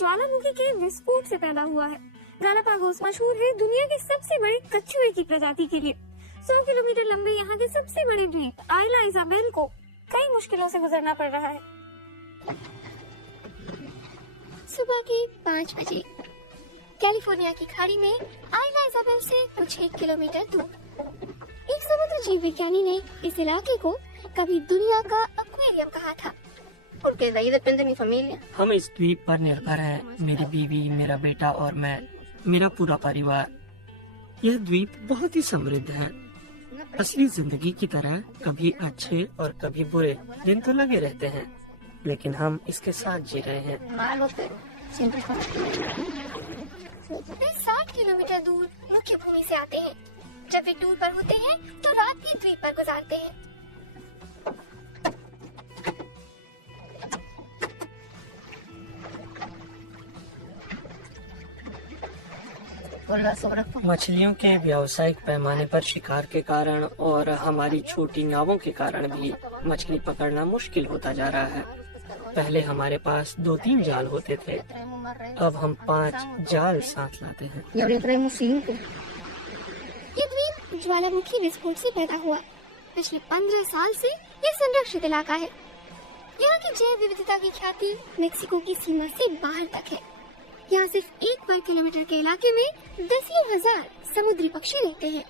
ज्वालामुखी के विस्फोट से पैदा हुआ है। गालापागोस मशहूर है दुनिया की सबसे बड़ी कछुए की प्रजाति के लिए। 100 किलोमीटर लंबे यहाँ के सबसे बड़े द्वीप आइला इजाबेल को कई मुश्किलों से गुजरना पड़ रहा है। सुबह के 5 बजे कैलिफोर्निया की खाड़ी में आइला इजाबेल से कुछ 1 किलोमीटर दूर एक समुद्र जीव विज्ञानी ने इस इलाके को कभी दुनिया का एक्वेरियम कहा था। हम इस द्वीप पर निर्भर हैं, मेरी बीवी, मेरा बेटा और मैं, मेरा पूरा परिवार। यह द्वीप बहुत ही समृद्ध है। असली जिंदगी की तरह कभी अच्छे और कभी बुरे दिन तो लगे रहते हैं, लेकिन हम इसके साथ जी रहे हैं। वे 60 किलोमीटर दूर मुख्य भूमि से आते हैं। जब वे टूर पर होते हैं तो रात भी द्वीप पर गुजारते हैं। मछलियों के व्यावसायिक पैमाने पर शिकार के कारण और हमारी छोटी नावों के कारण भी मछली पकड़ना मुश्किल होता जा रहा है। पहले हमारे पास 2-3 जाल होते थे, अब हम 5 जाल साथ लाते हैं। ये द्वीप ज्वालामुखी विस्फोट से पैदा हुआ। पिछले 15 साल से ये संरक्षित इलाका है। यहाँ की जैव विविधता की ख्याति मेक्सिको की सीमा से बाहर तक है। यहाँ सिर्फ 1 वर्ग किलोमीटर के इलाके में 10,000 समुद्री पक्षी रहते हैं।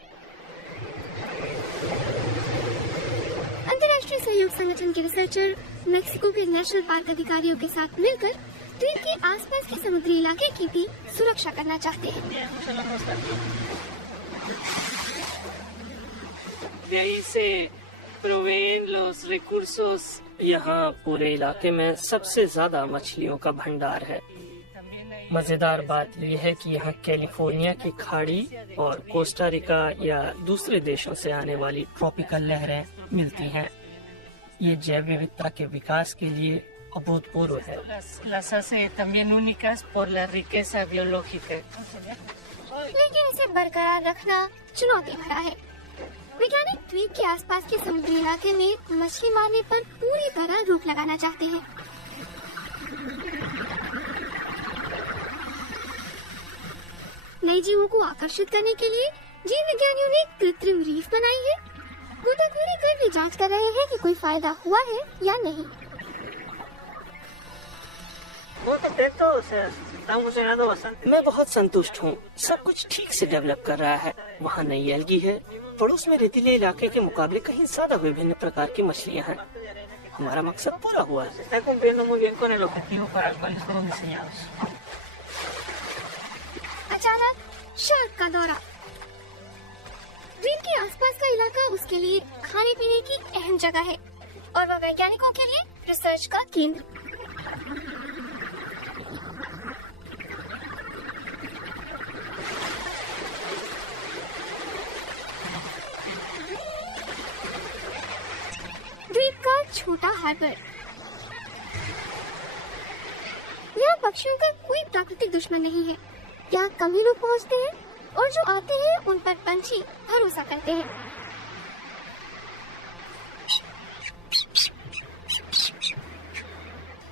अंतर्राष्ट्रीय सहयोग संगठन के रिसर्चर मेक्सिको के नेशनल पार्क अधिकारियों के साथ मिलकर द्वीप के आसपास के समुद्री इलाके की भी सुरक्षा करना चाहते हैं। यहाँ पूरे इलाके में सबसे ज्यादा मछलियों का भंडार है। मजेदार बात यह है कि यहाँ कैलिफोर्निया की खाड़ी और कोस्टा रिका या दूसरे देशों से आने वाली ट्रॉपिकल लहरें मिलती हैं। ये जैव विविधता के विकास के लिए अभूतपूर्व है। लेकिन इसे बरकरार रखना चुनौती भरा है। वैज्ञानिक द्वीप के आसपास के समुद्री इलाके में मछली मारने पर पूरी तरह रोक लगाना चाहते हैं। नए जीवों को आकर्षित करने के लिए जीव विज्ञानियों ने कृत्रिम रीफ बनाई है। गोताखोरी कर भी जांच कर रहे हैं कि कोई फायदा हुआ है या नहीं। मैं बहुत संतुष्ट हूँ। सब कुछ ठीक से डेवलप कर रहा है। वहाँ नई एल्गी है। पड़ोस में रेतीले इलाके के मुकाबले कहीं ज्यादा विभिन्न प्रकार की मछलियाँ हैं। हमारा मकसद पूरा हुआ है। अचानक शार्क का दौरा। द्वीप के आसपास का इलाका उसके लिए खाने पीने की अहम जगह है और वह वैज्ञानिकों के लिए रिसर्च का केंद्र। द्वीप का छोटा हार्बर। यहाँ पक्षियों का कोई प्राकृतिक दुश्मन नहीं है। यहाँ कम ही लोग पहुँचते हैं और जो आते हैं उन पर पंछी भरोसा करते हैं।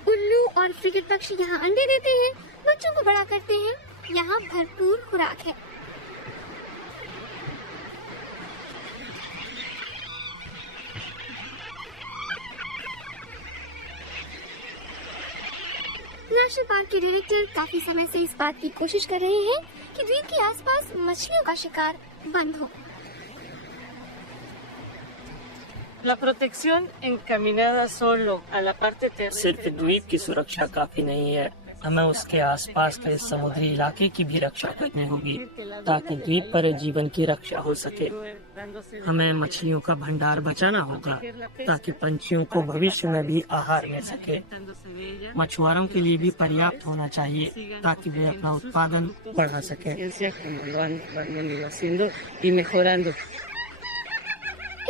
उल्लू और फ्रिगेट पक्षी यहाँ अंडे देते हैं, बच्चों को बड़ा करते हैं। यहाँ भरपूर खुराक है। नेशनल पार्क के डायरेक्टर काफी समय से इस बात की कोशिश कर रहे हैं कि द्वीप के आसपास मछलियों का शिकार बंद हो। सिर्फ द्वीप की सुरक्षा काफी नहीं है, हमें उसके आसपास के समुद्री इलाके की भी रक्षा करनी होगी ताकि द्वीप पर जीवन की रक्षा हो सके। हमें मछलियों का भंडार बचाना होगा ताकि पंछियों को भविष्य में भी आहार मिल सके। मछुआरों के लिए भी पर्याप्त होना चाहिए ताकि वे अपना उत्पादन बढ़ा सके। इस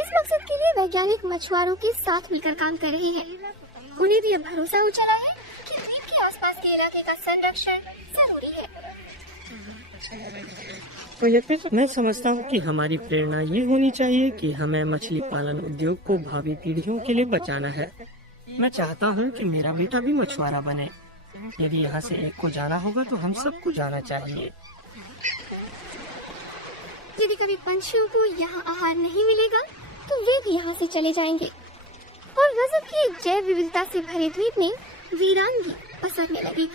मकसद के लिए वैज्ञानिक मछुआरों के साथ मिलकर काम कर रहे हैं। उन्हें भी अब भरोसा हो चला है कि द्वीप के आसपास के इलाके का संरक्षण जरूरी है। मैं समझता हूँ कि हमारी प्रेरणा ये होनी चाहिए कि हमें मछली पालन उद्योग को भावी पीढ़ियों के लिए बचाना है। मैं चाहता हूँ कि मेरा बेटा भी मछुआरा बने। यदि यहाँ से एक को जाना होगा तो हम सबको जाना चाहिए। यदि कभी पंछियों को यहाँ आहार नहीं मिलेगा तो वे भी यहाँ से चले जाएंगे और गजब की एक जैव विविधता से भरे द्वीप में वीरानगी पसरने लगेगी।